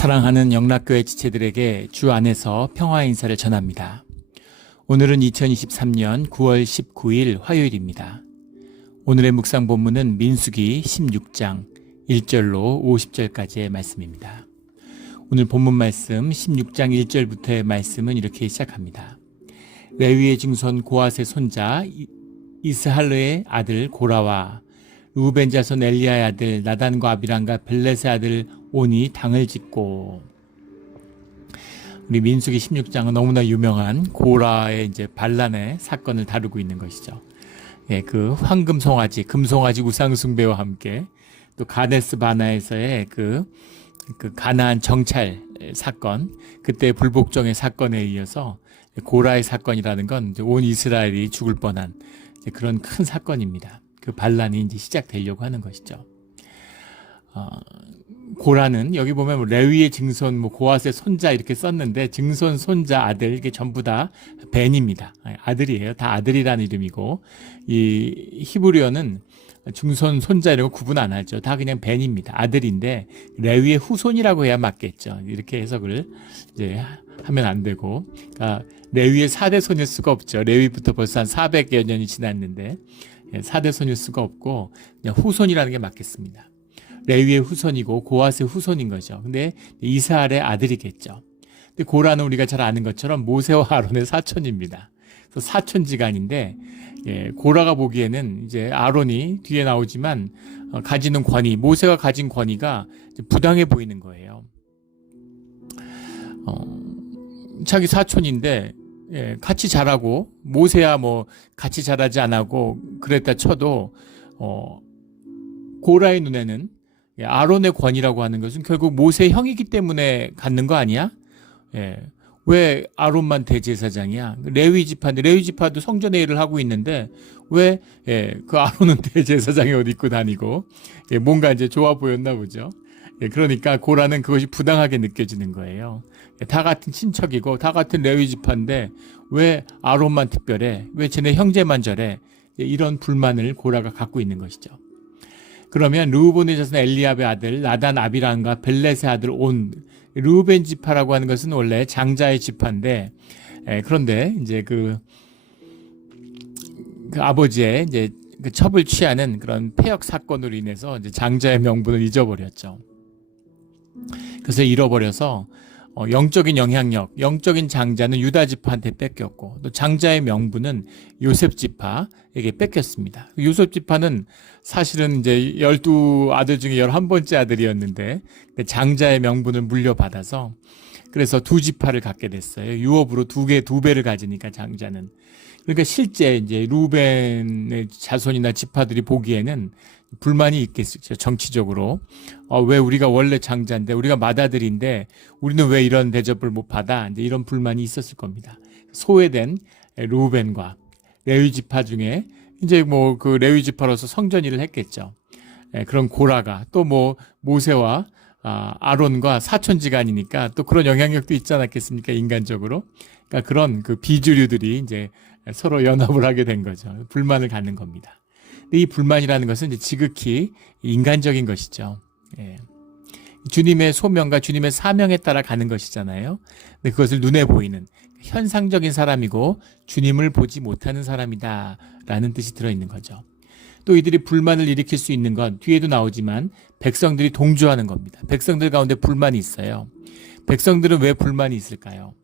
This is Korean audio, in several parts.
사랑하는 영락교회 지체들에게 주 안에서 평화 인사를 전합니다. 오늘은 2023년 9월 19일 화요일입니다. 오늘의 묵상 본문은 민수기 16장 1절로 50절까지의 말씀입니다. 오늘 본문 말씀 16장 1절부터의 말씀은 이렇게 시작합니다. 레위의 증손 고앗의 손자 이스할르의 아들 고라와 루벤 자손 엘리야의 아들 나단과 아비람과 벨렛의 아들 온이 당을 짓고. 우리 민수기 16장은 너무나 유명한 고라의 이제 반란의 사건을 다루고 있는 것이죠. 예, 그 황금 송아지, 금송아지 우상 숭배와 함께 또 가데스 바나에서의 그 가나안 정찰 사건, 그때 불복종의 사건에 이어서 고라의 사건이라는 건 이제 온 이스라엘이 죽을 뻔한 그런 큰 사건입니다. 그 반란이 이제 시작되려고 하는 것이죠. 고라는 여기 보면 레위의 증손, 고앗의 손자 이렇게 썼는데 증손, 손자, 아들 이게 전부 다 벤입니다. 아들이에요. 다 아들이라는 이름이고 이 히브리어는 증손, 손자 이런 거 구분 안 하죠. 다 그냥 벤입니다. 아들인데 레위의 후손이라고 해야 맞겠죠. 이렇게 해석을 이제 하면 안 되고, 그러니까 레위의 4대 손일 수가 없죠. 레위부터 벌써 한 400여 년이 지났는데 4대 손일 수가 없고 그냥 후손이라는 게 맞겠습니다. 레위의 후손이고 고앗의 후손인 거죠. 근데 이스할의 아들이겠죠. 근데 고라는 우리가 잘 아는 것처럼 모세와 아론의 사촌입니다. 그래서 사촌지간인데, 고라가 보기에는 이제 아론이 뒤에 나오지만 가지는 권위, 모세가 가진 권위가 부당해 보이는 거예요. 자기 사촌인데 같이 자라고, 모세야 뭐 같이 자라지 않았고 그랬다 쳐도 고라의 눈에는 아론의 권위라고 하는 것은 결국 모세의 형이기 때문에 갖는 거 아니야? 왜 아론만 대제사장이야? 레위 지파인데 레위 지파도 성전의 일을 하고 있는데 왜 그 아론은 대제사장의 옷 입고 다니고, 뭔가 이제 좋아 보였나 보죠. 그러니까 고라는 그것이 부당하게 느껴지는 거예요. 다 같은 친척이고 다 같은 레위 지파인데 왜 아론만 특별해? 왜 쟤네 형제만 저래? 이런 불만을 고라가 갖고 있는 것이죠. 그러면 르우벤의 자손 엘리압의 아들 나단 아비람과 벨렛의 아들 온, 르우벤 지파라고 하는 것은 원래 장자의 지파인데, 그런데 이제 그 아버지의 이제 그 첩을 취하는 그런 폐역 사건으로 인해서 이제 장자의 명분을 잊어버렸죠. 그래서 잃어버려서 영적인 영향력, 영적인 장자는 유다 지파한테 뺏겼고, 또 장자의 명분은 요셉 지파에게 뺏겼습니다. 요셉 지파는 사실은 이제 12아들 중에 11번째 아들이었는데 장자의 명분을 물려받아서 그래서 두 지파를 갖게 됐어요. 유업으로 두 배를 가지니까 장자는. 그러니까 실제 이제 루벤의 자손이나 지파들이 보기에는 불만이 있겠죠. 정치적으로. 왜 우리가 원래 장자인데, 우리가 맏아들인데 우리는 왜 이런 대접을 못 받아? 이제 이런 불만이 있었을 겁니다. 소외된 루벤과 레위 지파 중에 이제 뭐 그 레위 지파로서 성전 일을 했겠죠. 그런 고라가 또 뭐 모세와 아론과 사촌지간이니까 또 그런 영향력도 있지 않았겠습니까? 인간적으로. 그러니까 그런 그 비주류들이 이제 서로 연합을 하게 된 거죠. 불만을 갖는 겁니다. 이 불만이라는 것은 이제 지극히 인간적인 것이죠. 주님의 소명과 주님의 사명에 따라 가는 것이잖아요. 근데 그것을 눈에 보이는 현상적인 사람이고 주님을 보지 못하는 사람이다라는 뜻이 들어있는 거죠. 또 이들이 불만을 일으킬 수 있는 건 뒤에도 나오지만 백성들이 동조하는 겁니다. 백성들 가운데 불만이 있어요. 백성들은 왜 불만이 있을까요?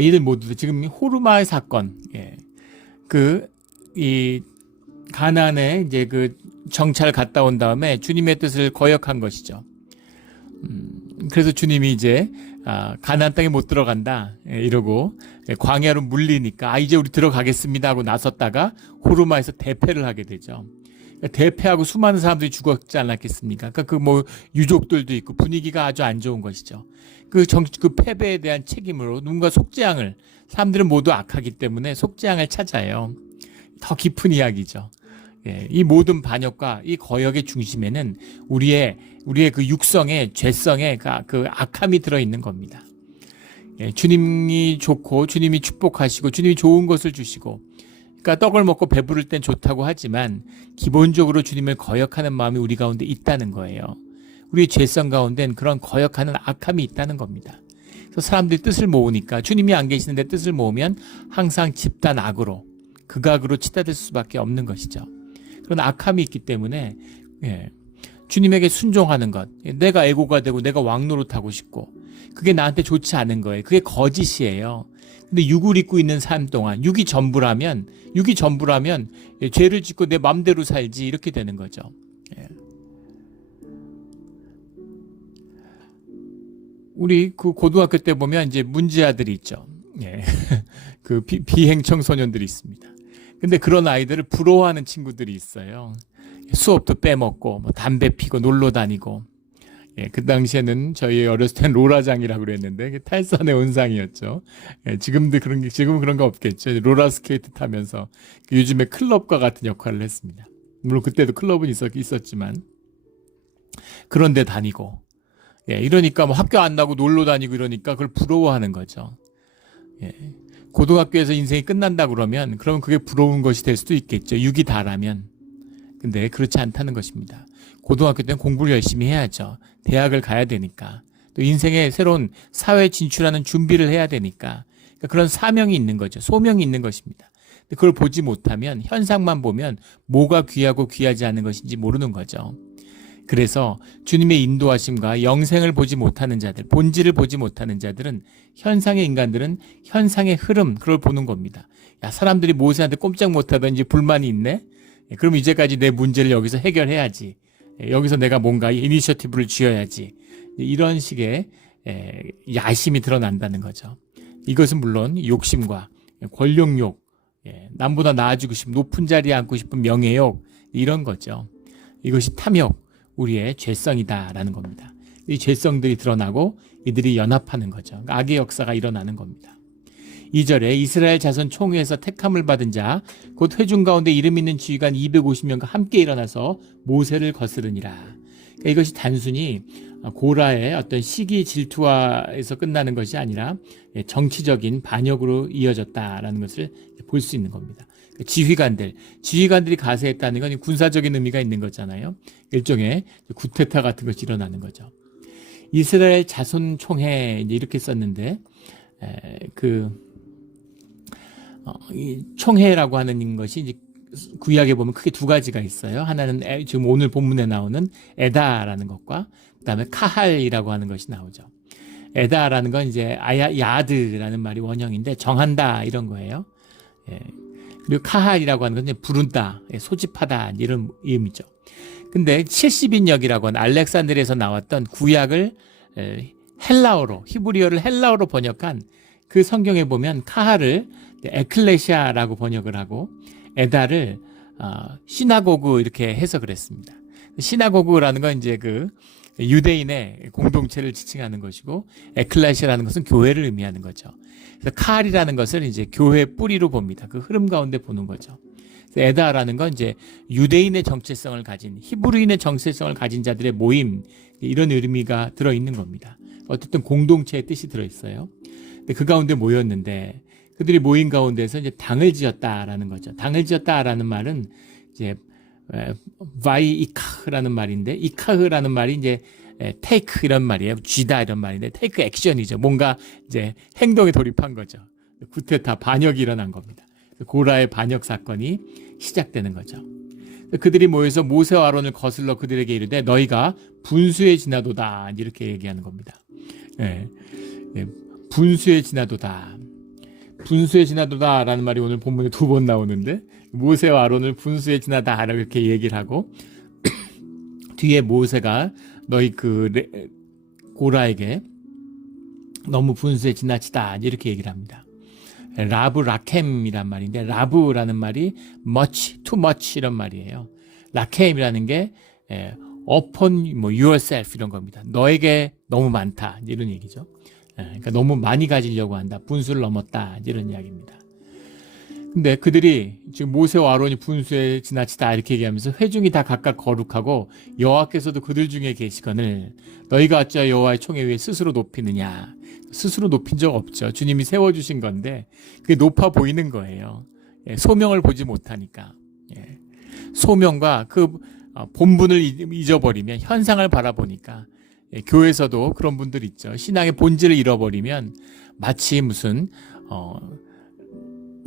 이들 모두 지금 호르마의 사건, 이 가나안에 이제 그 정찰 갔다 온 다음에 주님의 뜻을 거역한 것이죠. 그래서 주님이 이제 가나안 땅에 못 들어간다 이러고 광야로 물리니까 이제 우리 들어가겠습니다 하고 나섰다가 호르마에서 대패를 하게 되죠. 대패하고 수많은 사람들이 죽었지 않았겠습니까? 그러니까 그 뭐 유족들도 있고 분위기가 아주 안 좋은 것이죠. 그 패배에 대한 책임으로 누군가 속죄양을, 사람들은 모두 악하기 때문에 속죄양을 찾아요. 더 깊은 이야기죠. 이 모든 반역과 이 거역의 중심에는 우리의 그 육성의 죄성의 그 악함이 들어있는 겁니다. 주님이 좋고 주님이 축복하시고 주님이 좋은 것을 주시고, 그러니까 떡을 먹고 배부를 땐 좋다고 하지만 기본적으로 주님을 거역하는 마음이 우리 가운데 있다는 거예요. 우리의 죄성 가운데는 그런 거역하는 악함이 있다는 겁니다. 그래서 사람들이 뜻을 모으니까 주님이 안 계시는데 뜻을 모으면 항상 집단 악으로 극악으로 치닫을 수밖에 없는 것이죠. 그런 악함이 있기 때문에 주님에게 순종하는 것, 내가 애고가 되고 내가 왕노릇하고 싶고 그게 나한테 좋지 않은 거예요. 그게 거짓이에요. 근데 육을 입고 있는 삶 동안 육이 전부라면 죄를 짓고 내 맘대로 살지 이렇게 되는 거죠. 우리 그 고등학교 때 보면 이제 문제아들이 있죠. 그 비행 청소년들이 있습니다. 근데 그런 아이들을 부러워하는 친구들이 있어요. 수업도 빼먹고 뭐 담배 피고 놀러 다니고. 그 당시에는 저희 어렸을 땐 로라장이라고 그랬는데 탈선의 온상이었죠. 지금은 그런 거 없겠죠. 롤러스케이트 타면서 요즘에 클럽과 같은 역할을 했습니다. 물론 그때도 클럽은 있었지만 그런 데 다니고 이러니까 뭐 학교 안 나고 놀러 다니고 이러니까 그걸 부러워하는 거죠. 고등학교에서 인생이 끝난다 그러면 그게 부러운 것이 될 수도 있겠죠. 6이 다라면. 근데 그렇지 않다는 것입니다. 고등학교 때는 공부를 열심히 해야죠. 대학을 가야 되니까. 또 인생의 새로운 사회에 진출하는 준비를 해야 되니까. 그러니까 그런 사명이 있는 거죠. 소명이 있는 것입니다. 근데 그걸 보지 못하면 현상만 보면 뭐가 귀하고 귀하지 않은 것인지 모르는 거죠. 그래서 주님의 인도하심과 영생을 보지 못하는 자들, 본질을 보지 못하는 자들은 현상의 인간들은 현상의 흐름, 그걸 보는 겁니다. 야, 사람들이 모세한테 꼼짝 못하던지 불만이 있네? 그럼 이제까지 내 문제를 여기서 해결해야지. 여기서 내가 뭔가 이니셔티브를 쥐어야지. 이런 식의 야심이 드러난다는 거죠. 이것은 물론 욕심과 권력욕, 남보다 나아지고 싶은 높은 자리에 앉고 싶은 명예욕 이런 거죠. 이것이 탐욕, 우리의 죄성이다라는 겁니다. 이 죄성들이 드러나고 이들이 연합하는 거죠. 악의 역사가 일어나는 겁니다. 2절에 이스라엘 자손 총회에서 택함을 받은 자 곧 회중 가운데 이름 있는 지휘관 250명과 함께 일어나서 모세를 거스르니라. 그러니까 이것이 단순히 고라의 어떤 시기 질투화에서 끝나는 것이 아니라 정치적인 반역으로 이어졌다라는 것을 볼 수 있는 겁니다. 지휘관들이 가세했다는 건 군사적인 의미가 있는 거잖아요. 일종의 쿠데타 같은 것이 일어나는 거죠. 이스라엘 자손 총회 이렇게 썼는데 이 총회라고 하는 것이 이제 구약에 보면 크게 두 가지가 있어요. 하나는 지금 오늘 본문에 나오는 에다라는 것과 그다음에 카할이라고 하는 것이 나오죠. 에다라는 건 이제 야드라는 말이 원형인데 정한다 이런 거예요. 그리고 카할이라고 하는 건 이제 부른다, 소집하다 이런 의미죠. 근데 70인역이라고 하는 알렉산드리아에서 나왔던 구약을 헬라어로 히브리어를 헬라어로 번역한 그 성경에 보면 카할을 에클레시아라고 번역을 하고 에다를 시나고그 이렇게 해석을 했습니다. 시나고그라는 건 이제 그 유대인의 공동체를 지칭하는 것이고 에클레시아라는 것은 교회를 의미하는 거죠. 그래서 카할이라는 것을 이제 교회 뿌리로 봅니다. 그 흐름 가운데 보는 거죠. 에다라는 건 이제 유대인의 정체성을 가진 히브리인의 정체성을 가진 자들의 모임 이런 의미가 들어 있는 겁니다. 어쨌든 공동체의 뜻이 들어 있어요. 근데 그 가운데 모였는데 그들이 모인 가운데서 이제 당을 지었다라는 거죠. 당을 지었다라는 말은 이제 바이이카흐라는 말인데 이카흐라는 말이 이제 테이크 이런 말이에요. 쥐다 이런 말인데 테이크 액션이죠. 뭔가 이제 행동에 돌입한 거죠. 쿠데타 반역이 일어난 겁니다. 고라의 반역 사건이 시작되는 거죠. 그들이 모여서 모세와 아론을 거슬러 그들에게 이르되 너희가 분수에 지나도다 이렇게 얘기하는 겁니다. 분수에 지나도다. 분수에 지나도다라는 말이 오늘 본문에 2번 나오는데 모세와 아론을 분수에 지나다라고 이렇게 얘기를 하고 뒤에 모세가 너희 고라에게 너무 분수에 지나치다 이렇게 얘기를 합니다. 라켐이란 말인데 라브라는 말이 much, too much 이런 말이에요. 라켐이라는 게 upon yourself 이런 겁니다. 너에게 너무 많다 이런 얘기죠. 그러니까 너무 많이 가지려고 한다. 분수를 넘었다 이런 이야기입니다. 근데 그들이 지금 모세와 아론이 분수에 지나치다 이렇게 얘기하면서 회중이 다 각각 거룩하고 여호와께서도 그들 중에 계시거늘 너희가 어찌하여 여호와의 총회 위에 스스로 높이느냐. 스스로 높인 적 없죠. 주님이 세워주신 건데 그게 높아 보이는 거예요. 소명을 보지 못하니까. 소명과 그 본분을 잊어버리면, 현상을 바라보니까, 교회에서도 그런 분들 있죠. 신앙의 본질을 잃어버리면 마치 무슨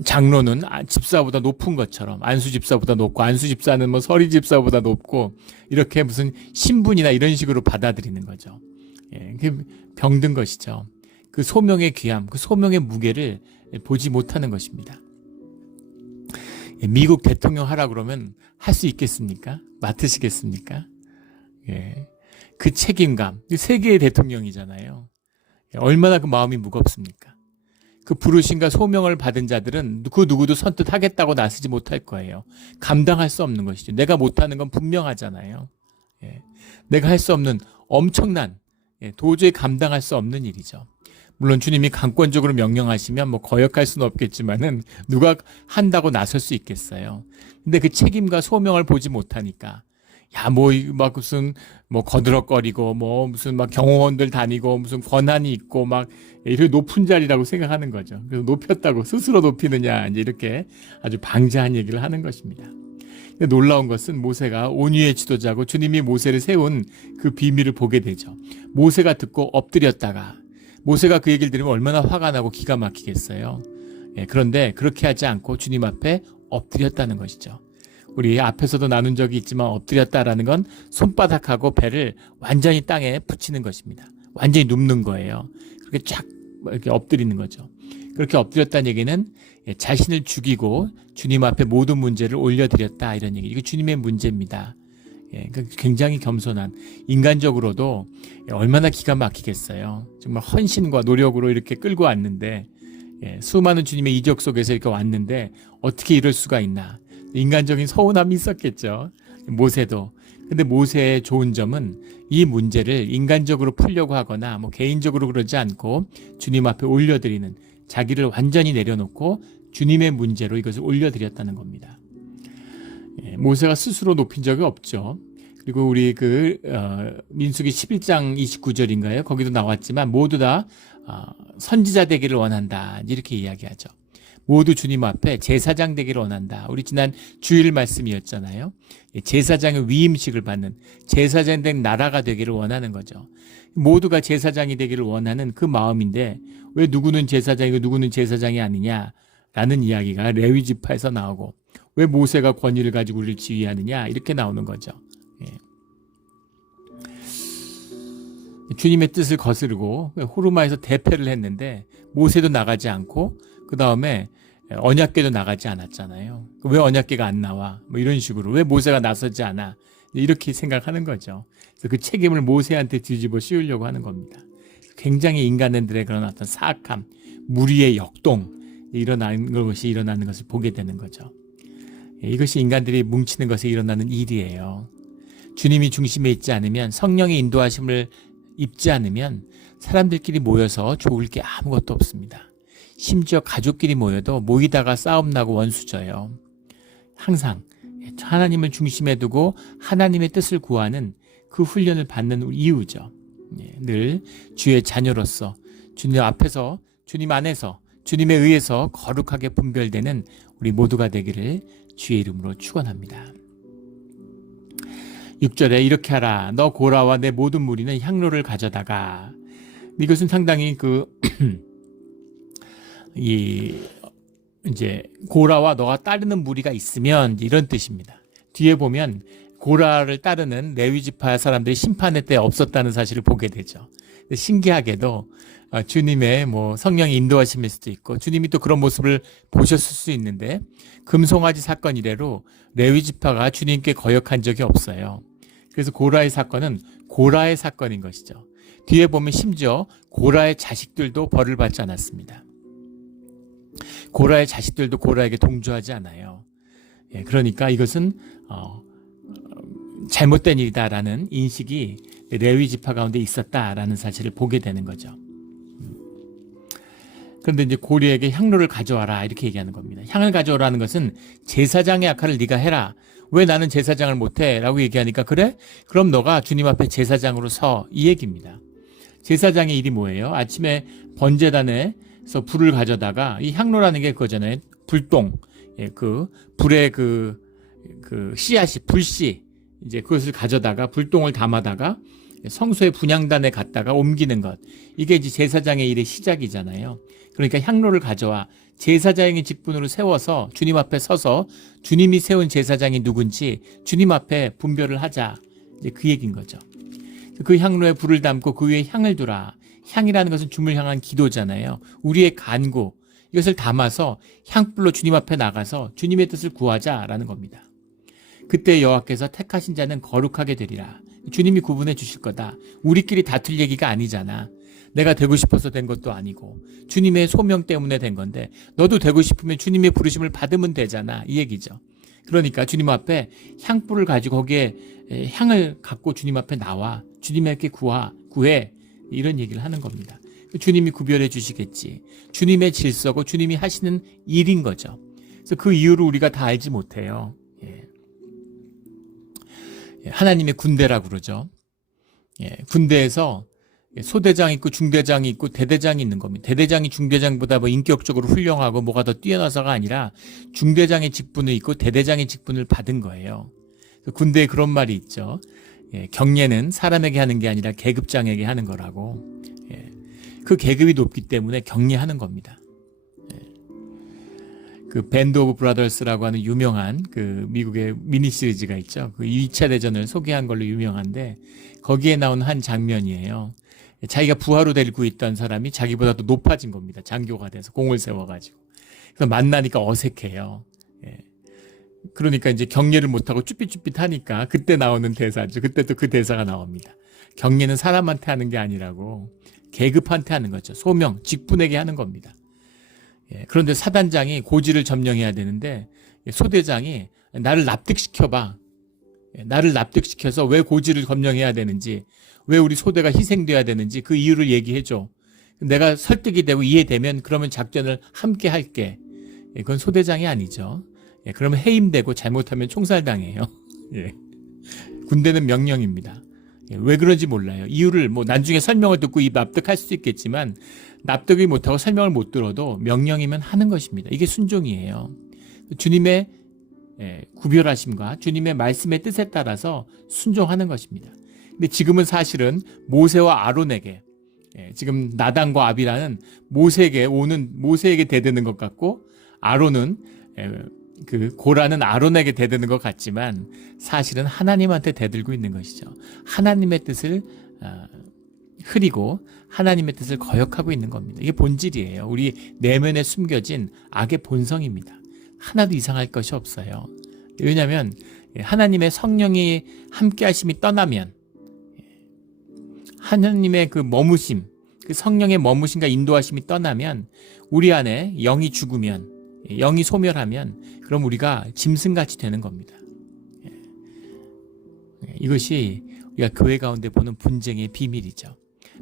장로는 집사보다 높은 것처럼, 안수 집사보다 높고, 안수 집사는 뭐 서리 집사보다 높고, 이렇게 무슨 신분이나 이런 식으로 받아들이는 거죠. 그게 병든 것이죠. 그 소명의 귀함, 그 소명의 무게를 보지 못하는 것입니다. 미국 대통령 하라 그러면 할 수 있겠습니까? 맡으시겠습니까? 그 책임감, 세계의 대통령이잖아요. 얼마나 그 마음이 무겁습니까? 그 부르심과 소명을 받은 자들은 그 누구도 선뜻 하겠다고 나서지 못할 거예요. 감당할 수 없는 것이죠. 내가 못하는 건 분명하잖아요. 내가 할 수 없는 엄청난, 도저히 감당할 수 없는 일이죠. 물론 주님이 강권적으로 명령하시면 뭐 거역할 수는 없겠지만은 누가 한다고 나설 수 있겠어요. 근데 그 책임과 소명을 보지 못하니까, 막 무슨 거드럭거리고 무슨 경호원들 다니고 무슨 권한이 있고 이렇게 높은 자리라고 생각하는 거죠. 그래서 높였다고 스스로 높이느냐, 이제 이렇게 아주 방자한 얘기를 하는 것입니다. 근데 놀라운 것은 모세가 온유의 지도자고 주님이 모세를 세운 그 비밀을 보게 되죠. 모세가 듣고 엎드렸다가, 모세가 그 얘기를 들으면 얼마나 화가 나고 기가 막히겠어요. 그런데 그렇게 하지 않고 주님 앞에 엎드렸다는 것이죠. 우리 앞에서도 나눈 적이 있지만 엎드렸다라는 건 손바닥하고 배를 완전히 땅에 붙이는 것입니다. 완전히 눕는 거예요. 그렇게 쫙 이렇게 엎드리는 거죠. 그렇게 엎드렸다는 얘기는 자신을 죽이고 주님 앞에 모든 문제를 올려드렸다, 이런 얘기. 이게 주님의 문제입니다. 굉장히 겸손한, 인간적으로도 얼마나 기가 막히겠어요. 정말 헌신과 노력으로 이렇게 끌고 왔는데, 수많은 주님의 이적 속에서 이렇게 왔는데 어떻게 이럴 수가 있나. 인간적인 서운함이 있었겠죠. 모세도. 근데 모세의 좋은 점은 이 문제를 인간적으로 풀려고 하거나 개인적으로 그러지 않고 주님 앞에 올려드리는, 자기를 완전히 내려놓고 주님의 문제로 이것을 올려드렸다는 겁니다. 모세가 스스로 높인 적이 없죠. 그리고 우리 민수기 11장 29절인가요? 거기도 나왔지만 모두 다 선지자 되기를 원한다, 이렇게 이야기하죠. 모두 주님 앞에 제사장 되기를 원한다. 우리 지난 주일 말씀이었잖아요. 제사장의 위임식을 받는, 제사장 된 나라가 되기를 원하는 거죠. 모두가 제사장이 되기를 원하는 그 마음인데, 왜 누구는 제사장이고 누구는 제사장이 아니냐라는 이야기가 레위 지파에서 나오고, 왜 모세가 권위를 가지고 우리를 지휘하느냐, 이렇게 나오는 거죠. 주님의 뜻을 거스르고 호르마에서 대패를 했는데 모세도 나가지 않고, 그 다음에 언약궤도 나가지 않았잖아요. 왜 언약궤가 안 나와? 이런 식으로 왜 모세가 나서지 않아? 이렇게 생각하는 거죠. 그래서 그 책임을 모세한테 뒤집어 씌우려고 하는 겁니다. 굉장히 인간들의 그런 어떤 사악함, 무리의 역동, 일어나는 것을 보게 되는 거죠. 이것이 인간들이 뭉치는 것에 일어나는 일이에요. 주님이 중심에 있지 않으면, 성령의 인도하심을 입지 않으면 사람들끼리 모여서 좋을 게 아무것도 없습니다. 심지어 가족끼리 모여도 모이다가 싸움 나고 원수져요. 항상 하나님을 중심에 두고 하나님의 뜻을 구하는 그 훈련을 받는 이유죠. 늘 주의 자녀로서 주님 앞에서, 주님 안에서, 주님에 의해서 거룩하게 분별되는 우리 모두가 되기를 주의 이름으로 축원합니다. 6절에 이렇게 하라. 너 고라와 내 모든 무리는 향로를 가져다가. 이것은 상당히 이제 고라와 너가 따르는 무리가 있으면, 이런 뜻입니다. 뒤에 보면 고라를 따르는 레위 지파 사람들이 심판의 때 없었다는 사실을 보게 되죠. 신기하게도 주님의 성령의 인도하심일 수도 있고, 주님이 또 그런 모습을 보셨을 수 있는데, 금송아지 사건 이래로 레위 지파가 주님께 거역한 적이 없어요. 그래서 고라의 사건은 고라의 사건인 것이죠. 뒤에 보면 심지어 고라의 자식들도 벌을 받지 않았습니다. 고라의 자식들도 고라에게 동조하지 않아요. 그러니까 이것은 잘못된 일이다라는 인식이 레위 지파 가운데 있었다라는 사실을 보게 되는 거죠. 그런데 이제 고리에게 향로를 가져와라, 이렇게 얘기하는 겁니다. 향을 가져오라는 것은 제사장의 역할을 네가 해라. 왜 나는 제사장을 못해? 라고 얘기하니까, 그래? 그럼 너가 주님 앞에 제사장으로 서, 이 얘기입니다. 제사장의 일이 뭐예요? 아침에 번제단에서 불을 가져다가, 이 향로라는 게 그거잖아요. 불똥, 불의 씨앗이, 불씨, 이제 그것을 가져다가 불똥을 담아다가 성소의 분향단에 갖다가 옮기는 것. 이게 이제 제사장의 일의 시작이잖아요. 그러니까 향로를 가져와 제사장의 직분으로 세워서 주님 앞에 서서 주님이 세운 제사장이 누군지 주님 앞에 분별을 하자. 이제 그 얘기인 거죠. 그 향로에 불을 담고 그 위에 향을 두라. 향이라는 것은 주님을 향한 기도잖아요. 우리의 간구, 이것을 담아서 향불로 주님 앞에 나가서 주님의 뜻을 구하자라는 겁니다. 그때 여호와께서 택하신 자는 거룩하게 되리라. 주님이 구분해 주실 거다. 우리끼리 다툴 얘기가 아니잖아. 내가 되고 싶어서 된 것도 아니고 주님의 소명 때문에 된 건데 너도 되고 싶으면 주님의 부르심을 받으면 되잖아. 이 얘기죠. 그러니까 주님 앞에 향불을 가지고 거기에 향을 갖고 주님 앞에 나와 주님에게 구해 이런 얘기를 하는 겁니다. 주님이 구별해 주시겠지. 주님의 질서고 주님이 하시는 일인 거죠. 그래서 그 이유를 우리가 다 알지 못해요. 하나님의 군대라고 그러죠. 군대에서 소대장이 있고 중대장이 있고 대대장이 있는 겁니다. 대대장이 중대장보다 뭐 인격적으로 훌륭하고 뭐가 더 뛰어나서가 아니라 중대장의 직분을 있고 대대장의 직분을 받은 거예요. 군대에 그런 말이 있죠. 경례는 사람에게 하는 게 아니라 계급장에게 하는 거라고. 그 계급이 높기 때문에 격리하는 겁니다. 그 밴드 오브 브라더스라고 하는 유명한 그 미국의 미니 시리즈가 있죠. 그 2차 대전을 소개한 걸로 유명한데 거기에 나온 한 장면이에요. 자기가 부하로 데리고 있던 사람이 자기보다도 높아진 겁니다. 장교가 돼서 공을 세워가지고. 그래서 만나니까 어색해요. 그러니까 이제 격려를 못하고 쭈삣쭈삣하니까 그때 나오는 대사죠. 그때 또 그 대사가 나옵니다. 격려는 사람한테 하는 게 아니라고 계급한테 하는 거죠. 소명, 직분에게 하는 겁니다. 그런데 사단장이 고지를 점령해야 되는데 소대장이 나를 납득시켜봐. 나를 납득시켜서 왜 고지를 점령해야 되는지, 왜 우리 소대가 희생돼야 되는지 그 이유를 얘기해줘. 내가 설득이 되고 이해되면 그러면 작전을 함께 할게. 그건 소대장이 아니죠. 그러면 해임되고 잘못하면 총살당해요. 군대는 명령입니다. 왜 그런지 몰라요. 이유를 뭐 나중에 설명을 듣고 납득할 수도 있겠지만 납득이 못하고 설명을 못 들어도 명령이면 하는 것입니다. 이게 순종이에요. 주님의 구별하심과 주님의 말씀의 뜻에 따라서 순종하는 것입니다. 근데 지금은 사실은 모세와 아론에게 지금 나단과 아비라는 모세에게 대드는 것 같고 아론은 그 고라는 아론에게 대드는 것 같지만 사실은 하나님한테 대들고 있는 것이죠. 하나님의 뜻을 흐리고 하나님의 뜻을 거역하고 있는 겁니다. 이게 본질이에요. 우리 내면에 숨겨진 악의 본성입니다. 하나도 이상할 것이 없어요. 왜냐하면 하나님의 성령이 함께 하심이 떠나면 하나님의 그 머무심, 그 성령의 머무심과 인도하심이 떠나면 우리 안에 영이 죽으면 영이 소멸하면 그럼 우리가 짐승같이 되는 겁니다. 이것이 우리가 교회 가운데 보는 분쟁의 비밀이죠.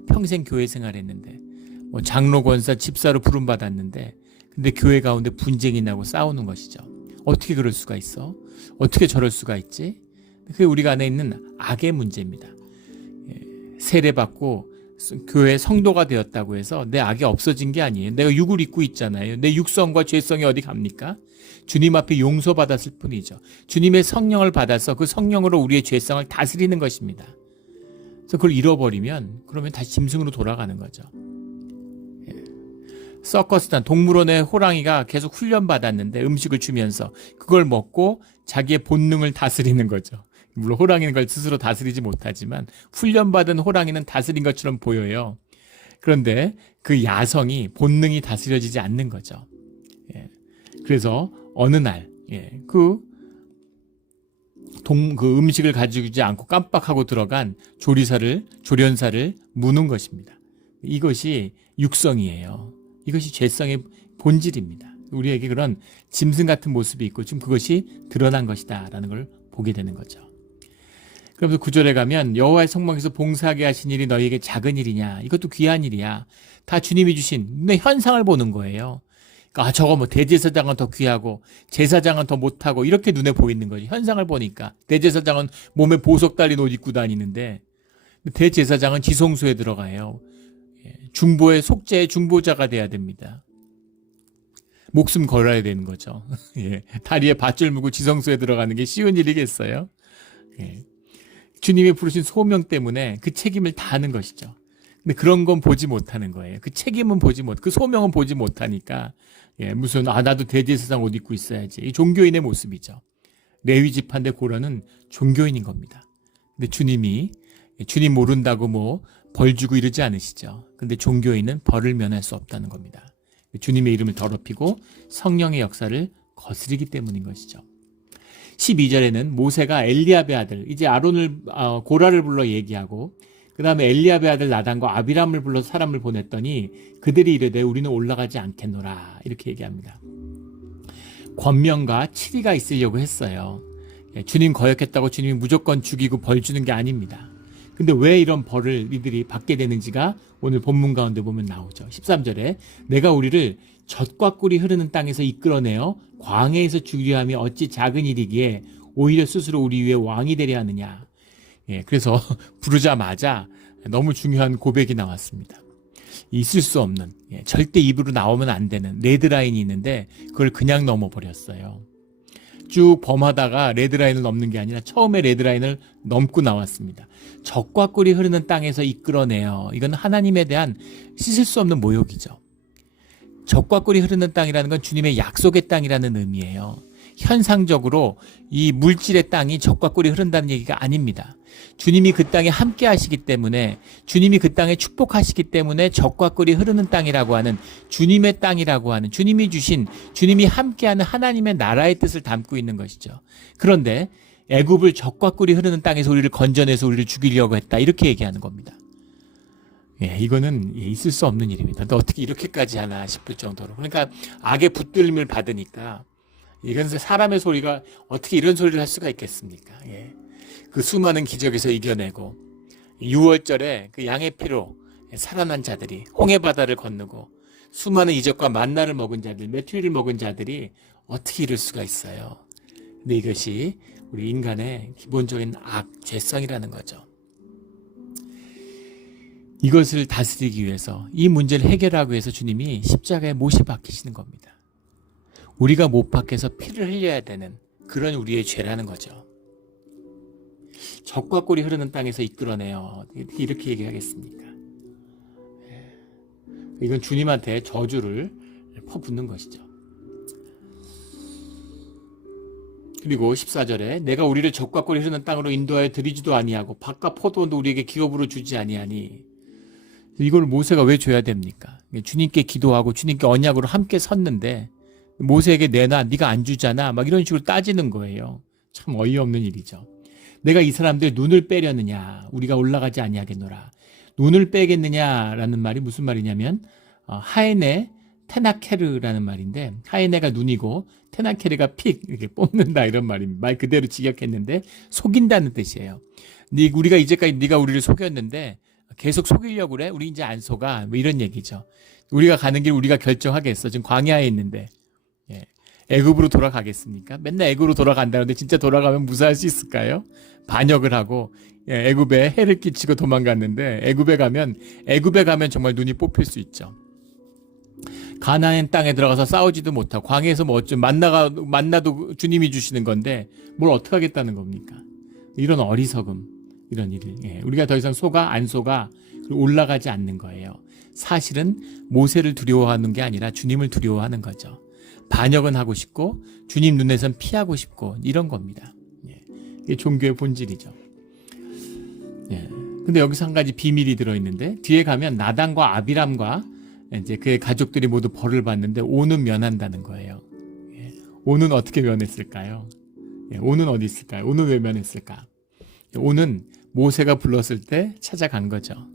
평생 교회 생활했는데 뭐 장로, 권사, 집사로 부름받았는데 근데 교회 가운데 분쟁이 나고 싸우는 것이죠. 어떻게 그럴 수가 있어? 어떻게 저럴 수가 있지? 그게 우리가 안에 있는 악의 문제입니다. 세례받고 교회 성도가 되었다고 해서 내 악이 없어진 게 아니에요. 내가 육을 입고 있잖아요. 내 육성과 죄성이 어디 갑니까? 주님 앞에 용서받았을 뿐이죠. 주님의 성령을 받아서 그 성령으로 우리의 죄성을 다스리는 것입니다. 그래서 그걸 잃어버리면 그러면 다시 짐승으로 돌아가는 거죠. 서커스단 동물원의 호랑이가 계속 훈련받았는데 음식을 주면서 그걸 먹고 자기의 본능을 다스리는 거죠. 물론 호랑이는 걸 스스로 다스리지 못하지만 훈련받은 호랑이는 다스린 것처럼 보여요. 그런데 그 야성이 본능이 다스려지지 않는 거죠. 그래서 어느 날 그 음식을 가지고 오지 않고 깜빡하고 들어간 조련사를 무는 것입니다. 이것이 육성이에요. 이것이 죄성의 본질입니다. 우리에게 그런 짐승 같은 모습이 있고 지금 그것이 드러난 것이다라는 걸 보게 되는 거죠. 그러면서 9절에 가면 여호와의 성막에서 봉사하게 하신 일이 너희에게 작은 일이냐? 이것도 귀한 일이야. 다 주님이 주신 눈의 현상을 보는 거예요. 그러니까 저거 뭐 대제사장은 더 귀하고 제사장은 더 못하고 이렇게 눈에 보이는 거지. 현상을 보니까 대제사장은 몸에 보석 달린 옷 입고 다니는데 대제사장은 지성소에 들어가요. 중보의 속죄의 중보자가 돼야 됩니다. 목숨 걸어야 되는 거죠. 다리에 밧줄 무고 지성소에 들어가는 게 쉬운 일이겠어요? 주님이 부르신 소명 때문에 그 책임을 다하는 것이죠. 근데 그런 건 보지 못하는 거예요. 그 책임은 그 소명은 보지 못하니까, 무슨, 나도 대제사장 옷 입고 있어야지. 이 종교인의 모습이죠. 레위 지파인데 고라는 종교인인 겁니다. 근데 주님 모른다고 뭐 벌 주고 이러지 않으시죠. 근데 종교인은 벌을 면할 수 없다는 겁니다. 주님의 이름을 더럽히고 성령의 역사를 거스르기 때문인 것이죠. 12절에는 모세가 엘리압의 아들, 이제 고라를 불러 얘기하고, 그 다음에 엘리압의 아들 나단과 아비람을 불러 사람을 보냈더니 그들이 이르되 우리는 올라가지 않겠노라, 이렇게 얘기합니다. 권면과 치리가 있으려고 했어요. 주님 거역했다고 주님이 무조건 죽이고 벌 주는 게 아닙니다. 근데 왜 이런 벌을 이들이 받게 되는지가 오늘 본문 가운데 보면 나오죠. 13절에 내가 우리를 젖과 꿀이 흐르는 땅에서 이끌어내어 광야에서 죽이려 함이 어찌 작은 일이기에 오히려 스스로 우리 위에 왕이 되려 하느냐. 그래서 부르자마자 너무 중요한 고백이 나왔습니다. 있을 수 없는, 절대 입으로 나오면 안 되는 레드라인이 있는데 그걸 그냥 넘어버렸어요. 쭉 범하다가 레드라인을 넘는 게 아니라 처음에 레드라인을 넘고 나왔습니다. 젖과 꿀이 흐르는 땅에서 이끌어내요. 이건 하나님에 대한 씻을 수 없는 모욕이죠. 젖과 꿀이 흐르는 땅이라는 건 주님의 약속의 땅이라는 의미예요. 현상적으로 이 물질의 땅이 젖과 꿀이 흐른다는 얘기가 아닙니다. 주님이 그 땅에 함께 하시기 때문에, 주님이 그 땅에 축복하시기 때문에 젖과 꿀이 흐르는 땅이라고 하는, 주님의 땅이라고 하는, 주님이 주신, 주님이 함께하는 하나님의 나라의 뜻을 담고 있는 것이죠. 그런데 애굽을 젖과 꿀이 흐르는 땅에서 우리를 건져내서 우리를 죽이려고 했다, 이렇게 얘기하는 겁니다. 이거는 있을 수 없는 일입니다. 너 어떻게 이렇게까지 하나 싶을 정도로. 그러니까 악의 붙들림을 받으니까, 이건 사람의 소리가 어떻게 이런 소리를 할 수가 있겠습니까? 그 수많은 기적에서 이겨내고 6월절에 그 양의 피로 살아난 자들이 홍해바다를 건너고 수많은 이적과 만나를 먹은 자들, 메뚜리를 먹은 자들이 어떻게 이럴 수가 있어요? 근데 이것이 우리 인간의 기본적인 죄성이라는 거죠. 이것을 다스리기 위해서, 이 문제를 해결하기 위해서 주님이 십자가에 못이 박히시는 겁니다. 우리가 못 박혀서 피를 흘려야 되는 그런 우리의 죄라는 거죠. 젖과 꿀이 흐르는 땅에서 이끌어내요. 이렇게 얘기하겠습니까? 이건 주님한테 저주를 퍼붓는 것이죠. 그리고 14절에 내가 우리를 젖과 꿀이 흐르는 땅으로 인도하여 드리지도 아니하고 밭과 포도원도 우리에게 기업으로 주지 아니하니, 이걸 모세가 왜 줘야 됩니까? 주님께 기도하고 주님께 언약으로 함께 섰는데 모세에게 내놔, 네가 안 주잖아, 막 이런 식으로 따지는 거예요. 참 어이없는 일이죠. 내가 이 사람들 눈을 빼려느냐, 우리가 올라가지 아니하겠노라. 눈을 빼겠느냐라는 말이 무슨 말이냐면 하에네 테나케르라는 말인데, 하에네가 눈이고 테나케르가 픽 이렇게 뽑는다, 이런 말입니다. 말 그대로 직역했는데 속인다는 뜻이에요. 우리가 이제까지 네가 우리를 속였는데 계속 속이려고 그래? 우리 이제 안 속아, 뭐 이런 얘기죠. 우리가 가는 길 우리가 결정하겠어. 지금 광야에 있는데 애굽으로 돌아가겠습니까? 맨날 애굽으로 돌아간다는데 진짜 돌아가면 무사할 수 있을까요? 반역을 하고 애굽에 해를 끼치고 도망갔는데 애굽에 가면 정말 눈이 뽑힐 수 있죠. 가나안 땅에 들어가서 싸우지도 못하고 광야에서 뭐 어쩜 만나도 주님이 주시는 건데 뭘 어떻게 하겠다는 겁니까? 이런 어리석음, 이런 일을 우리가 더 이상 속아 안 속아 올라가지 않는 거예요. 사실은 모세를 두려워하는 게 아니라 주님을 두려워하는 거죠. 반역은 하고 싶고 주님 눈에선 피하고 싶고 이런 겁니다. 이게 종교의 본질이죠. 근데 여기서 한 가지 비밀이 들어있는데, 뒤에 가면 나단과 아비람과 이제 그의 가족들이 모두 벌을 받는데 오는 면한다는 거예요. 오는 어떻게 면했을까요? 오는 어디 있을까요? 오는 왜 면했을까? 오는 모세가 불렀을 때 찾아간 거죠.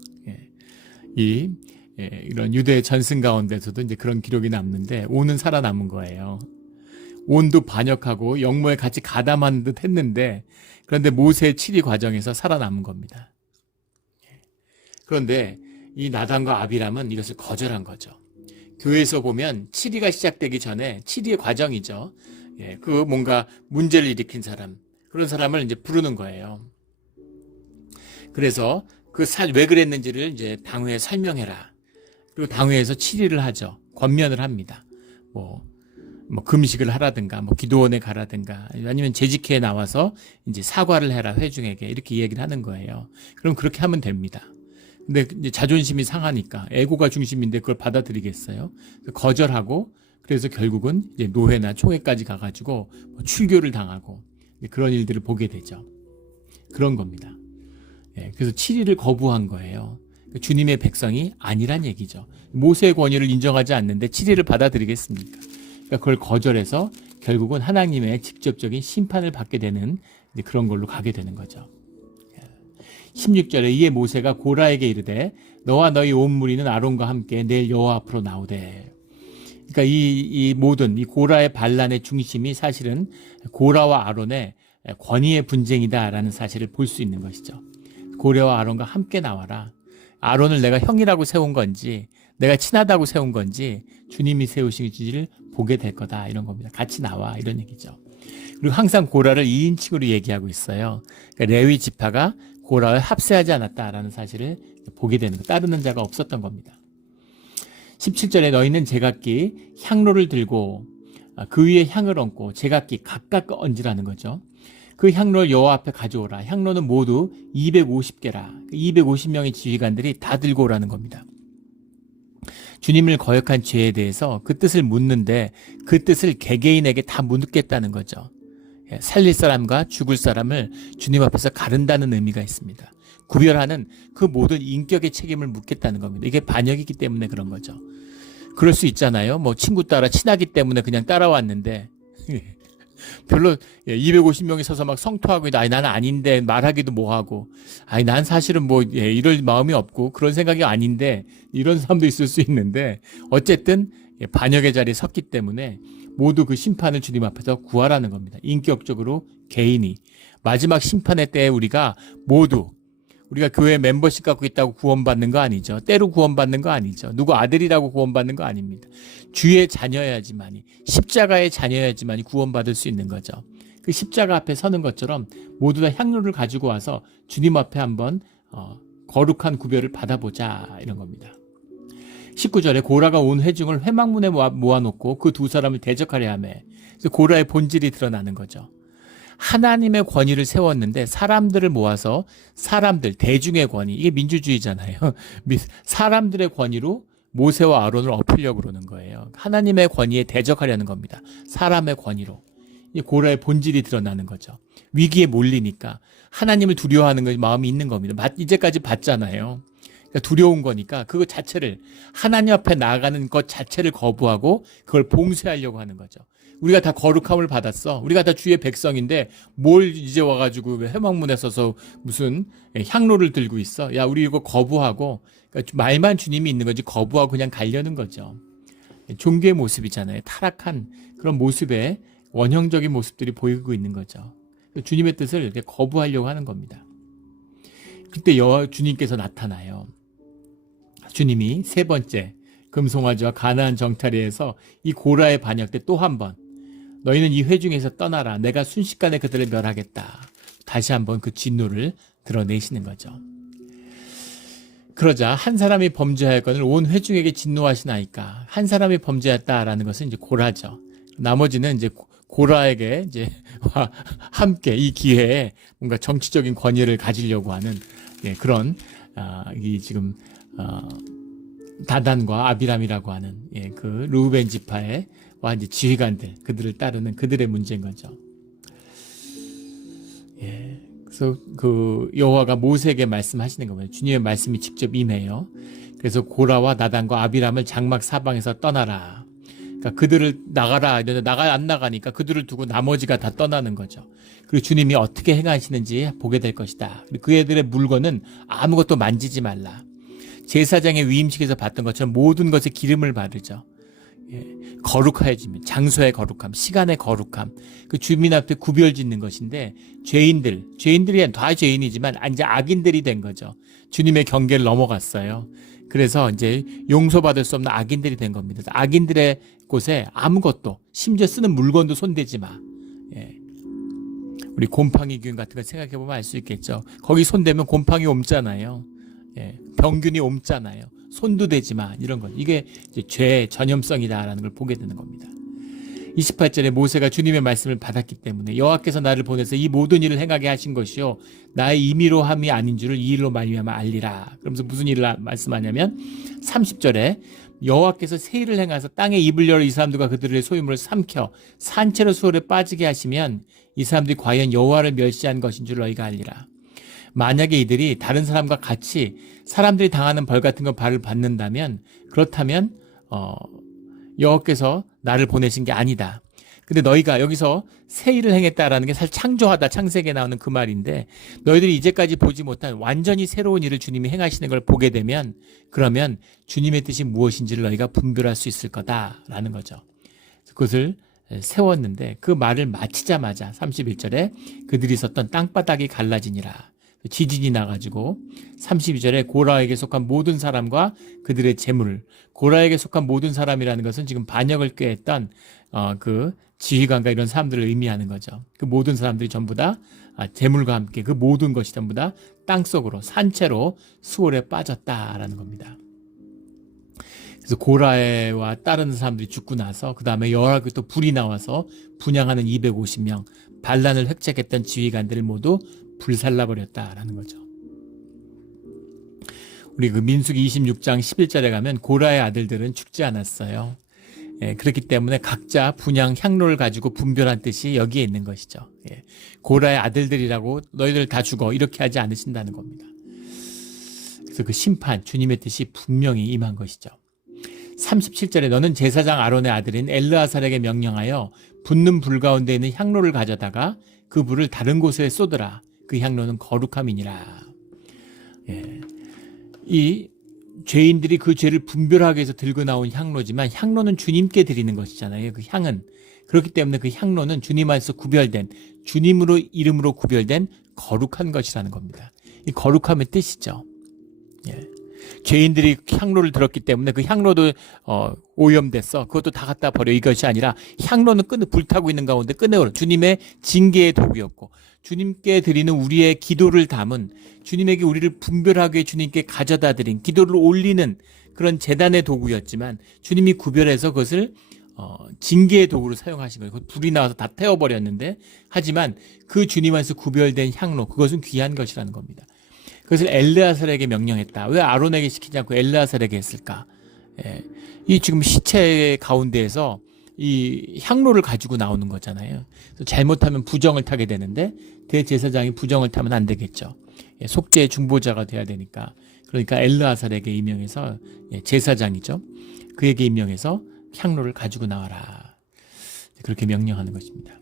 이런 유대 전승 가운데서도 이제 그런 기록이 남는데 오는 살아남은 거예요. 온도 반역하고 영모에 같이 가담한 듯 했는데, 그런데 모세의 치리 과정에서 살아남은 겁니다. 그런데 이 나단과 아비람은 이것을 거절한 거죠. 교회에서 보면 치리가 시작되기 전에 치리의 과정이죠. 그 뭔가 문제를 일으킨 사람, 그런 사람을 이제 부르는 거예요. 그래서 왜 그랬는지를 이제 당회에 설명해라. 그리고 당회에서 치리를 하죠. 권면을 합니다. 뭐 금식을 하라든가 뭐 기도원에 가라든가 아니면 재직회에 나와서 이제 사과를 해라 회중에게 이렇게 얘기를 하는 거예요. 그럼 그렇게 하면 됩니다. 근데 이제 자존심이 상하니까 에고가 중심인데 그걸 받아들이겠어요? 거절하고 그래서 결국은 이제 노회나 총회까지 가가지고 뭐 출교를 당하고 그런 일들을 보게 되죠. 그런 겁니다. 예, 그래서 7일을 거부한 거예요. 주님의 백성이 아니란 얘기죠. 모세의 권위를 인정하지 않는데 7일을 받아들이겠습니까? 그러니까 그걸 거절해서 결국은 하나님의 직접적인 심판을 받게 되는 그런 걸로 가게 되는 거죠. 16절에 이에 모세가 고라에게 이르되 너와 너희 온 무리는 아론과 함께 내일 여호와 앞으로 나오되. 그러니까 이 모든 이 고라의 반란의 중심이 사실은 고라와 아론의 권위의 분쟁이다라는 사실을 볼 수 있는 것이죠. 고라와 아론과 함께 나와라. 아론을 내가 형이라고 세운 건지 내가 친하다고 세운 건지 주님이 세우신지를 보게 될 거다 이런 겁니다. 같이 나와 이런 얘기죠. 그리고 항상 고라를 2인칭으로 얘기하고 있어요. 그러니까 레위 지파가 고라를 합세하지 않았다라는 사실을 보게 되는 거. 따르는 자가 없었던 겁니다. 17절에 너희는 제각기 향로를 들고 그 위에 향을 얹고 제각기 각각 얹으라는 거죠. 그 향로를 여호와 앞에 가져오라. 향로는 모두 250개라. 250명의 지휘관들이 다 들고 오라는 겁니다. 주님을 거역한 죄에 대해서 그 뜻을 묻는데 그 뜻을 개개인에게 다 묻겠다는 거죠. 살릴 사람과 죽을 사람을 주님 앞에서 가른다는 의미가 있습니다. 구별하는 그 모든 인격의 책임을 묻겠다는 겁니다. 이게 반역이기 때문에 그런 거죠. 그럴 수 있잖아요. 뭐 친구 따라 친하기 때문에 그냥 따라왔는데 별로 250명이 서서 막 성토하고 나는 아닌데 말하기도 뭐하고 난 사실은 뭐 이럴 마음이 없고 그런 생각이 아닌데 이런 사람도 있을 수 있는데 어쨌든 반역의 자리에 섰기 때문에 모두 그 심판을 주님 앞에서 구하라는 겁니다. 인격적으로 개인이 마지막 심판의 때에 우리가 교회 멤버십 갖고 있다고 구원받는 거 아니죠. 때로 구원받는 거 아니죠. 누구 아들이라고 구원받는 거 아닙니다. 주의 자녀여야지만이 십자가의 자녀여야지만이 구원받을 수 있는 거죠. 그 십자가 앞에 서는 것처럼 모두 다 향로를 가지고 와서 주님 앞에 한번 거룩한 구별을 받아보자 이런 겁니다. 19절에 고라가 온 회중을 회막문에 모아놓고 그 두 사람을 대적하려 하며 그래서 고라의 본질이 드러나는 거죠. 하나님의 권위를 세웠는데 사람들을 모아서 대중의 권위, 이게 민주주의잖아요. 사람들의 권위로 모세와 아론을 엎으려고 그러는 거예요. 하나님의 권위에 대적하려는 겁니다. 사람의 권위로. 이 고라의 본질이 드러나는 거죠. 위기에 몰리니까 하나님을 두려워하는 마음이 있는 겁니다. 이제까지 봤잖아요. 그러니까 두려운 거니까 그것 자체를 하나님 앞에 나아가는 것 자체를 거부하고 그걸 봉쇄하려고 하는 거죠. 우리가 다 거룩함을 받았어. 우리가 다 주의 백성인데 뭘 이제 와가지고 왜 회막문에 서서 무슨 향로를 들고 있어. 야 우리 이거 거부하고 그러니까 말만 주님이 있는 거지 거부하고 그냥 가려는 거죠. 종교의 모습이잖아요. 타락한 그런 모습의 원형적인 모습들이 보이고 있는 거죠. 주님의 뜻을 이렇게 거부하려고 하는 겁니다. 그때 주님께서 나타나요. 주님이 세 번째 금송아지와 가나안 정탈리에서 이 고라의 반역 때 또 한 번 너희는 이 회중에서 떠나라. 내가 순식간에 그들을 멸하겠다. 다시 한번 그 진노를 드러내시는 거죠. 그러자 한 사람이 범죄하였거늘 온 회중에게 진노하시나이까. 한 사람이 범죄했다라는 것은 이제 고라죠. 나머지는 이제 고라에게 이제 함께 이 기회에 뭔가 정치적인 권위를 가지려고 하는 그런 이 지금 다단과 아비람이라고 하는 그 르우벤 지파의 와 이제 지휘관들 그들을 따르는 그들의 문제인 거죠. 그래서 그 여호와가 모세에게 말씀하시는 겁니다. 주님의 말씀이 직접 임해요. 그래서 고라와 나단과 아비람을 장막 사방에서 떠나라. 그러니까 그들을 나가라. 안 나가니까 그들을 두고 나머지가 다 떠나는 거죠. 그리고 주님이 어떻게 행하시는지 보게 될 것이다. 그리고 그 애들의 물건은 아무것도 만지지 말라. 제사장의 위임식에서 봤던 것처럼 모든 것에 기름을 바르죠. 거룩하여지면 장소의 거룩함, 시간의 거룩함, 그 주민 앞에 구별 짓는 것인데 죄인들이 다 죄인이지만 이제 악인들이 된 거죠. 주님의 경계를 넘어갔어요. 그래서 이제 용서받을 수 없는 악인들이 된 겁니다. 악인들의 곳에 아무것도 심지어 쓰는 물건도 손대지 마. 우리 곰팡이 균 같은 거 생각해보면 알 수 있겠죠. 거기 손대면 곰팡이 옮잖아요. 병균이 옮잖아요. 손도 대지 마. 이런 것. 이게 이제 죄의 전염성이다라는 걸 보게 되는 겁니다. 28절에 모세가 주님의 말씀을 받았기 때문에 여호와께서 나를 보내서 이 모든 일을 행하게 하신 것이요 나의 임의로 함이 아닌 줄을 이 일로 말미암아 알리라. 그러면서 무슨 일을 말씀하냐면 30절에 여호와께서 새 일을 행하사 땅에 입을 열어 이 사람들과 그들의 소유물을 삼켜 산채로 수월에 빠지게 하시면 이 사람들이 과연 여호와를 멸시한 것인 줄 너희가 알리라. 만약에 이들이 다른 사람과 같이 사람들이 당하는 벌 같은 거 발을 받는다면 그렇다면 여호와께서 나를 보내신 게 아니다. 근데 너희가 여기서 새 일을 행했다라는 게 사실 창조하다, 창세기에 나오는 그 말인데 너희들이 이제까지 보지 못한 완전히 새로운 일을 주님이 행하시는 걸 보게 되면 그러면 주님의 뜻이 무엇인지를 너희가 분별할 수 있을 거다라는 거죠. 그것을 세웠는데 그 말을 마치자마자 31절에 그들이 있었던 땅바닥이 갈라지니라. 지진이 나가지고 32절에 고라에게 속한 모든 사람과 그들의 재물, 고라에게 속한 모든 사람이라는 것은 지금 반역을 꾀했던 그 지휘관과 이런 사람들을 의미하는 거죠. 그 모든 사람들이 전부 다 재물과 함께 그 모든 것이 전부 다 땅속으로 산채로 수월에 빠졌다라는 겁니다. 그래서 고라에와 다른 사람들이 죽고 나서 그 다음에 여호와께 또 불이 나와서 분향하는 250명, 반란을 획책했던 지휘관들을 모두 불살라버렸다라는 거죠. 우리 그 민수기 26장 11절에 가면 고라의 아들들은 죽지 않았어요. 그렇기 때문에 각자 분향 향로를 가지고 분별한 뜻이 여기에 있는 것이죠. 고라의 아들들이라고 너희들 다 죽어 이렇게 하지 않으신다는 겁니다. 그래서 그 심판, 주님의 뜻이 분명히 임한 것이죠. 37절에 너는 제사장 아론의 아들인 엘르아살에게 명령하여 붙는 불 가운데 있는 향로를 가져다가 그 불을 다른 곳에 쏟으라. 그 향로는 거룩함이니라. 이 죄인들이 그 죄를 분별하기 위해서 들고 나온 향로지만 향로는 주님께 드리는 것이잖아요. 그 향은. 그렇기 때문에 그 향로는 주님 안에서 구별된, 주님으로 이름으로 구별된 거룩한 것이라는 겁니다. 이 거룩함의 뜻이죠. 죄인들이 향로를 들었기 때문에 그 향로도 오염됐어. 그것도 다 갖다 버려. 이것이 아니라 향로는 불타고 있는 가운데 꺼내오라. 주님의 징계의 도구였고 주님께 드리는 우리의 기도를 담은 주님에게 우리를 분별하게 주님께 가져다 드린 기도를 올리는 그런 제단의 도구였지만 주님이 구별해서 그것을 징계의 도구로 사용하신 거예요. 불이 나와서 다 태워버렸는데 하지만 그 주님 안에서 구별된 향로 그것은 귀한 것이라는 겁니다. 그것을 엘르아살에게 명령했다. 왜 아론에게 시키지 않고 엘르아살에게 했을까? 이 지금 시체 가운데에서 이 향로를 가지고 나오는 거잖아요. 잘못하면 부정을 타게 되는데 대제사장이 부정을 타면 안 되겠죠. 속죄의 중보자가 돼야 되니까. 그러니까 엘르아살에게 임명해서 제사장이죠. 그에게 임명해서 향로를 가지고 나와라. 그렇게 명령하는 것입니다.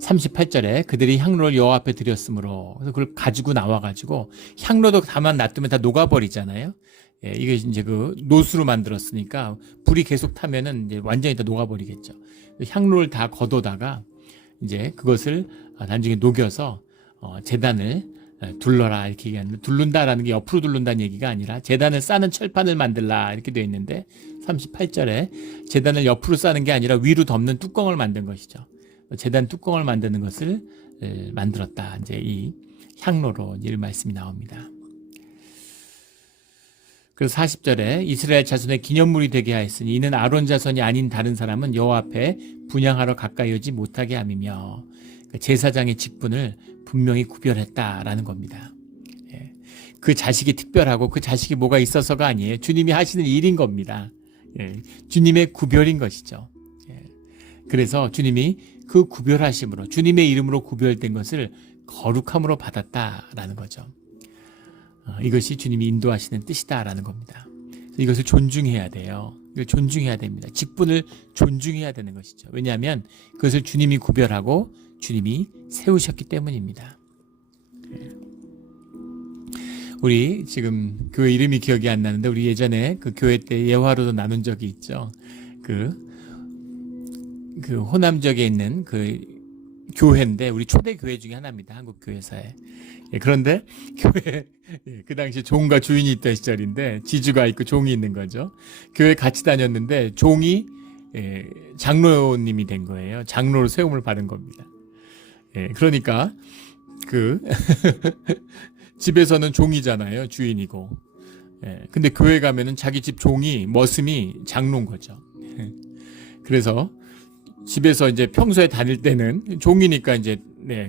38절에 그들이 향로를 여호와 앞에 드렸으므로 그래서 그걸 가지고 나와가지고 향로도 다만 놔두면 다 녹아버리잖아요. 이게 이제 그 노수로 만들었으니까 불이 계속 타면은 이제 완전히 다 녹아버리겠죠. 향로를 다 걷어다가 이제 그것을 나중에 녹여서 제단을 둘러라 이렇게 얘기하는데 둘른다라는 게 옆으로 둘른다는 얘기가 아니라 제단을 싸는 철판을 만들라 이렇게 되어 있는데 38절에 제단을 옆으로 싸는 게 아니라 위로 덮는 뚜껑을 만든 것이죠. 제단 뚜껑을 만드는 것을 만들었다. 이제 이 향로로 이 말씀이 나옵니다. 그래서 40절에 이스라엘 자손의 기념물이 되게 하였으니 이는 아론 자손이 아닌 다른 사람은 여호와 앞에 분향하러 가까이 오지 못하게 함이며 제사장의 직분을 분명히 구별했다라는 겁니다. 그 자식이 특별하고 그 자식이 뭐가 있어서가 아니에요. 주님이 하시는 일인 겁니다. 주님의 구별인 것이죠. 그래서 주님이 그 구별하심으로 주님의 이름으로 구별된 것을 거룩함으로 받았다라는 거죠. 이것이 주님이 인도하시는 뜻이다라는 겁니다. 이것을 존중해야 돼요. 이걸 존중해야 됩니다. 직분을 존중해야 되는 것이죠. 왜냐하면 그것을 주님이 구별하고 주님이 세우셨기 때문입니다. 우리 지금 교회 이름이 기억이 안 나는데 우리 예전에 그 교회 때 예화로도 나눈 적이 있죠. 그 호남 지역에 있는 그 교회인데 우리 초대 교회 중에 하나입니다. 한국 교회사에. 그런데 교회 그 당시 종과 주인이 있던 시절인데 지주가 있고 종이 있는 거죠. 교회 같이 다녔는데 종이 장로님이 된 거예요. 장로로 세움을 받은 겁니다. 그러니까 그 집에서는 종이잖아요. 주인이고. 근데 교회 가면은 자기 집 종이 머슴이 장로인 거죠. 그래서 집에서 이제 평소에 다닐 때는 종이니까 이제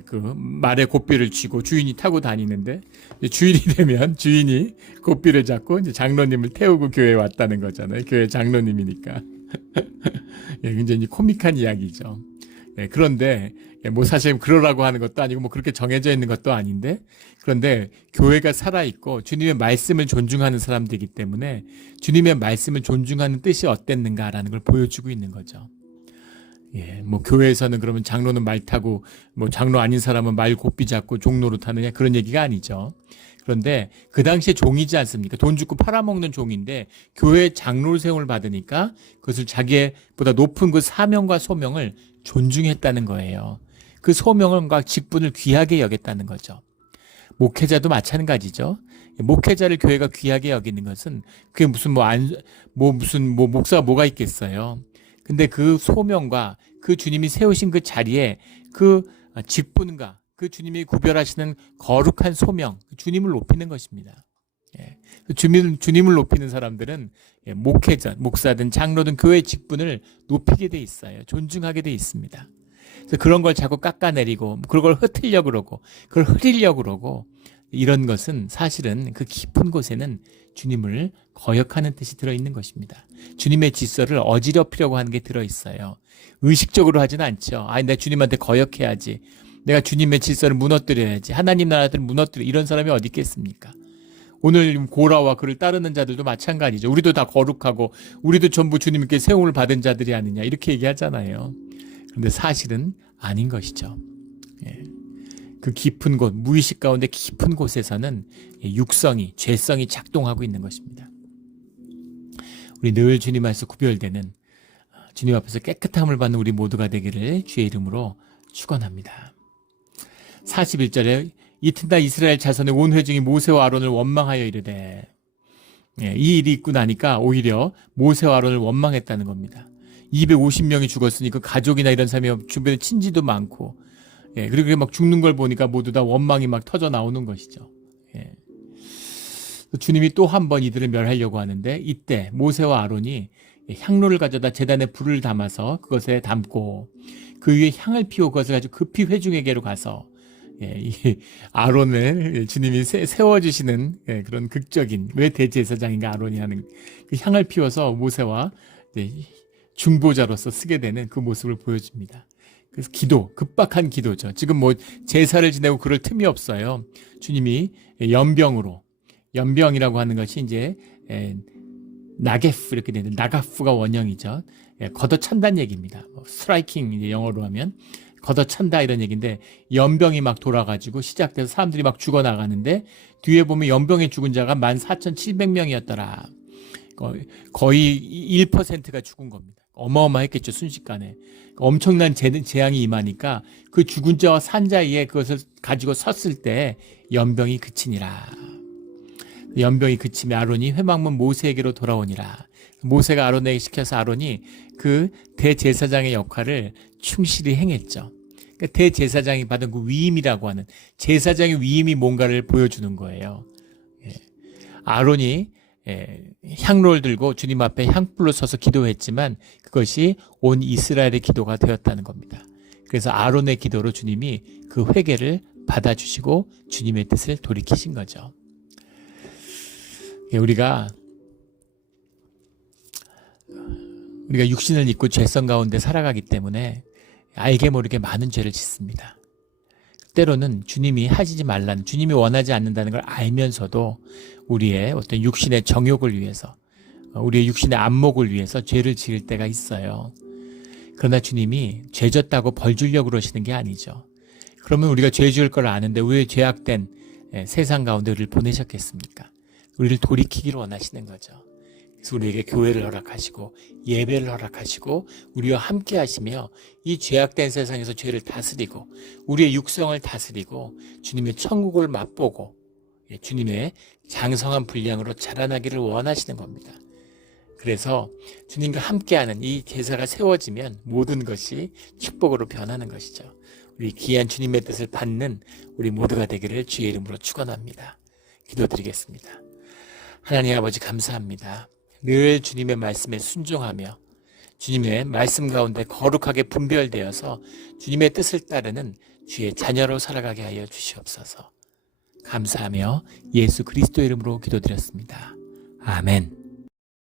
그 말에 고삐를 쥐고 주인이 타고 다니는데 이제 주인이 되면 주인이 고삐를 잡고 이제 장로님을 태우고 교회에 왔다는 거잖아요. 교회 장로님이니까. 굉장히 코믹한 이야기죠. 그런데 뭐 사실 그러라고 하는 것도 아니고 뭐 그렇게 정해져 있는 것도 아닌데, 그런데 교회가 살아있고 주님의 말씀을 존중하는 사람들이기 때문에 주님의 말씀을 존중하는 뜻이 어땠는가라는 걸 보여주고 있는 거죠. 뭐 교회에서는 그러면 장로는 말 타고 뭐 장로 아닌 사람은 말 고삐 잡고 종로로 타느냐, 그런 얘기가 아니죠. 그런데 그 당시에 종이지 않습니까? 돈 주고 팔아먹는 종인데 교회 장로 세움을 받으니까 그것을 자기보다 높은 그 사명과 소명을 존중했다는 거예요. 그 소명과 직분을 귀하게 여겼다는 거죠. 목회자도 마찬가지죠. 목회자를 교회가 귀하게 여기는 것은 그게 무슨 목사가 뭐가 있겠어요. 근데 그 소명과 그 주님이 세우신 그 자리에 그 직분과 그 주님이 구별하시는 거룩한 소명, 주님을 높이는 것입니다. 주님을 높이는 사람들은 목회자, 목사든 장로든 교회 직분을 높이게 돼 있어요. 존중하게 돼 있습니다. 그래서 그런 걸 자꾸 깎아내리고 그걸 흩으려고 그러고 그걸 흐리려고 그러고, 이런 것은 사실은 그 깊은 곳에는 주님을 거역하는 뜻이 들어있는 것입니다. 주님의 질서를 어지럽히려고 하는 게 들어있어요. 의식적으로 하지는 않죠. 내가 주님한테 거역해야지, 내가 주님의 질서를 무너뜨려야지, 하나님 나라를 무너뜨려, 이런 사람이 어디 있겠습니까? 오늘 고라와 그를 따르는 자들도 마찬가지죠. 우리도 다 거룩하고 우리도 전부 주님께 세움을 받은 자들이 아니냐, 이렇게 얘기하잖아요. 그런데 사실은 아닌 것이죠. 그 깊은 곳, 무의식 가운데 깊은 곳에서는 육성이, 죄성이 작동하고 있는 것입니다. 우리 늘 주님 앞에서 구별되는, 주님 앞에서 깨끗함을 받는 우리 모두가 되기를 주의 이름으로 축원합니다. 41절에 이튿날 이스라엘 자손의 온 회중이 모세와 아론을 원망하여 이르되, 이 일이 있고 나니까 오히려 모세와 아론을 원망했다는 겁니다. 250명이 죽었으니 그 가족이나 이런 사람이 주변에 친지도 많고, 그리고 막 죽는 걸 보니까 모두 다 원망이 막 터져 나오는 것이죠. 주님이 또 한 번 이들을 멸하려고 하는데, 이때 모세와 아론이 향로를 가져다 제단에 불을 담아서 그것에 담고 그 위에 향을 피워 그것을 가지고 급히 회중에게로 가서, 이 아론을 주님이 세워주시는 그런 극적인, 왜 대제사장인가 아론이 하는 그 향을 피워서 모세와 중보자로서 쓰게 되는 그 모습을 보여줍니다. 그래서 기도, 급박한 기도죠. 지금 뭐 제사를 지내고 그럴 틈이 없어요. 주님이 연병이라고 하는 것이 이제 나게프, 이렇게 되는, 나가프가 원형이죠. 걷어찬다는 얘기입니다. 스트라이킹, 이제 영어로 하면 걷어찬다, 이런 얘기인데, 연병이 막 돌아가지고 시작돼서 사람들이 막 죽어나가는데, 뒤에 보면 연병에 죽은 자가 14,700명이었더라. 거의 1%가 죽은 겁니다. 어마어마했겠죠, 순식간에. 엄청난 재앙이 임하니까 그 죽은 자와 산 자에 그것을 가지고 섰을 때 연병이 그치니라. 연병이 그치며 아론이 회막문 모세에게로 돌아오니라. 모세가 아론에게 시켜서 아론이 그 대제사장의 역할을 충실히 행했죠. 그러니까 대제사장이 받은 그 위임이라고 하는, 제사장의 위임이 뭔가를 보여주는 거예요. 아론이 향로를 들고 주님 앞에 향불로 서서 기도했지만 그것이 온 이스라엘의 기도가 되었다는 겁니다. 그래서 아론의 기도로 주님이 그 회개를 받아주시고 주님의 뜻을 돌이키신 거죠. 우리가 육신을 입고 죄성 가운데 살아가기 때문에 알게 모르게 많은 죄를 짓습니다. 때로는 주님이 하시지 말라는, 주님이 원하지 않는다는 걸 알면서도 우리의 어떤 육신의 정욕을 위해서, 우리의 육신의 안목을 위해서 죄를 지을 때가 있어요. 그러나 주님이 죄 졌다고 벌 주려고 그러시는 게 아니죠. 그러면 우리가 죄 지을 걸 아는데 왜 죄악된 세상 가운데 우리를 보내셨겠습니까? 우리를 돌이키기를 원하시는 거죠. 그래서 우리에게 교회를 허락하시고 예배를 허락하시고 우리와 함께 하시며 이 죄악된 세상에서 죄를 다스리고 우리의 육성을 다스리고 주님의 천국을 맛보고 주님의 장성한 분량으로 자라나기를 원하시는 겁니다. 그래서 주님과 함께하는 이 제사가 세워지면 모든 것이 축복으로 변하는 것이죠. 우리 귀한 주님의 뜻을 받는 우리 모두가 되기를 주의 이름으로 축원합니다. 기도드리겠습니다. 하나님 아버지, 감사합니다. 늘 주님의 말씀에 순종하며 주님의 말씀 가운데 거룩하게 분별되어서 주님의 뜻을 따르는 주의 자녀로 살아가게 하여 주시옵소서. 감사하며 예수 그리스도 이름으로 기도드렸습니다. 아멘.